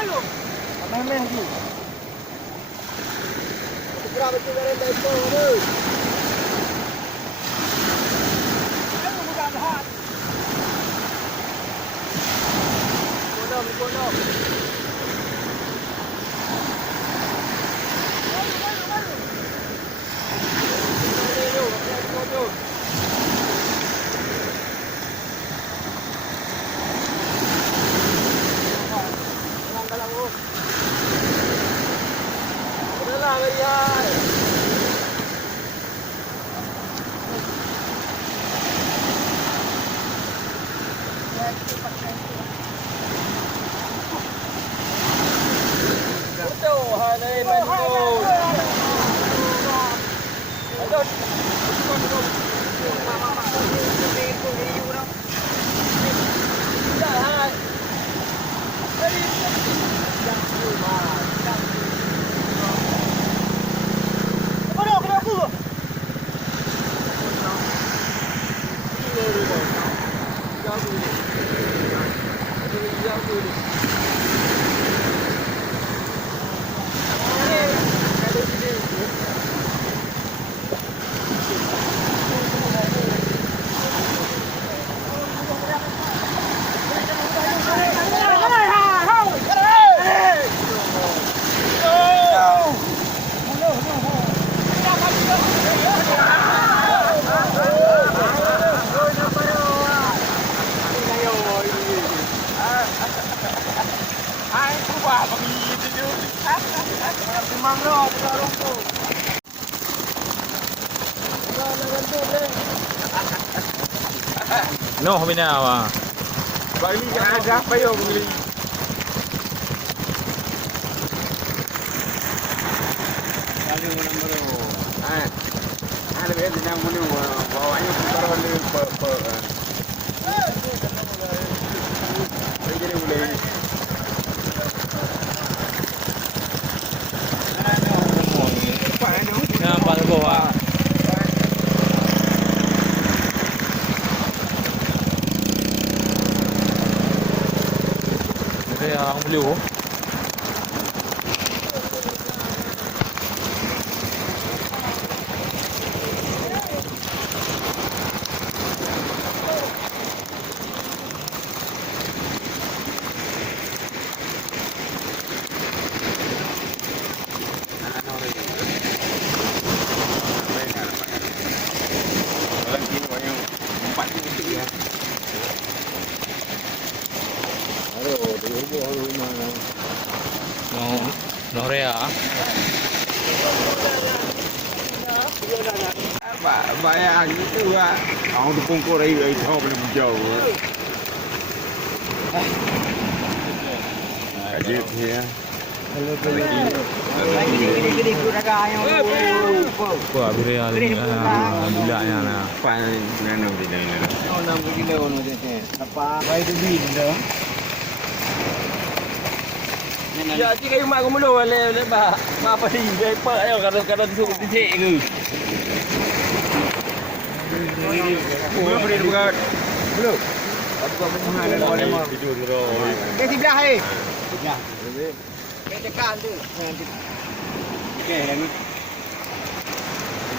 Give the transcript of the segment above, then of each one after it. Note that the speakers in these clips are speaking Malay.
Mayo. Memeh tu. Berapa tu dari itu tu? Ayo buka dah. Bodoh. No, binawa. Bali ka ada pa yung bili. Ano mo nang bro? Ano ba din ang muna bawa niyo para le pa. Pwede rin Nga, paano po Kaya ang blue. No rea. Bayang itu aku dukung Korea itu belum jauh. Kaget ya. Gede-gede kuraga yang. Wah, berea bulanya na. Paling nano di dalam. Oh, 60 kilo no dete. Apa baik tu bin dah. Ya, jika yang mak kamu lo le ba apa sih? Apa ayo kadang-kadang tu dicek ke. Belum beri bukan. Belum. Apa mana boleh mau video tu. Ke sebelah hai. Ya. Ke dekat tu. Okey, dan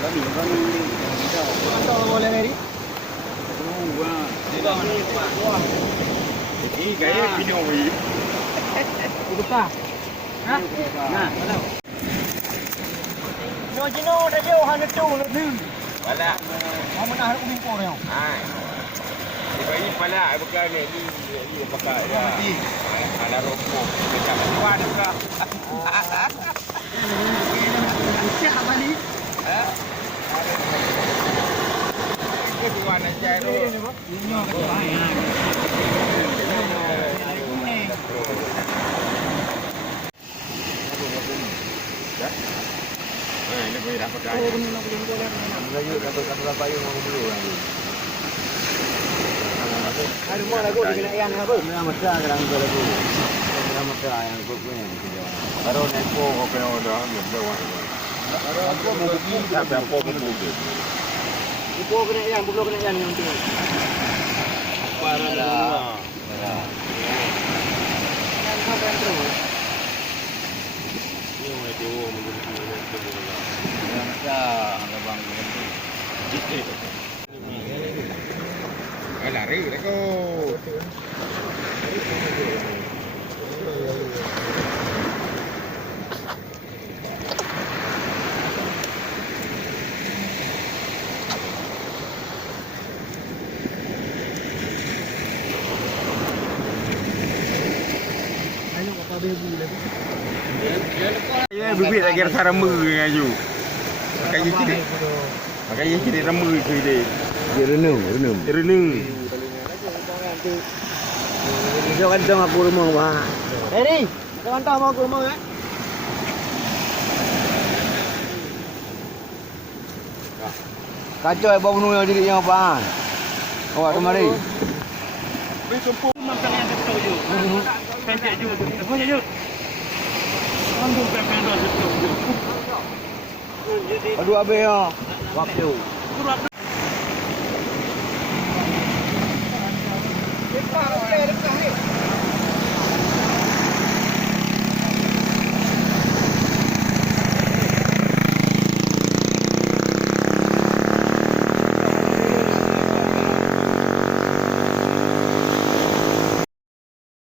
Mantap boleh Mary. Ini gaya video ni. Buka. Ha? Nah, mana? No jino dah jauh hana tu lu. Wala. Kamu nak aku impor yang. Hai. Ini pala bukan ni pakai dia. Ada rokok dekat luar juga. Siap balik. Itu bukan aja tu. Ini ke baik. Ini boleh dapat kaya. Oh, benar boleh. Lagi kata payung aku dulu lagi. Ada mana aku di kena yang aku. Mana mata kerang tu lagu. Mana mata yang aku punya di Jawa. Baru neko kau kena ada ambil Jawa. Baru aku mau pergi sampai apa pun boleh. Ibu kena yang, belum kena yang tu. Parah dah. Yang sampai yang terus. Ini mau dewa menjadi dewa. Ya, abang ini. Lari aku. Ayo apa bebu lagi. Ya, bibit lagi rasa remu ngaju. Makanya kita remu ke dia. Dia renung. Dia kan dah aku rumah bah. Ni, jangan tahu aku rumah kan. Kacau bawa bunuh yang diri yang apa? Awak kemari. Mampang yang kacau je. Pendek je. Apa je? Ambil pendek je. Aduh habis ya. Waktu. Kurang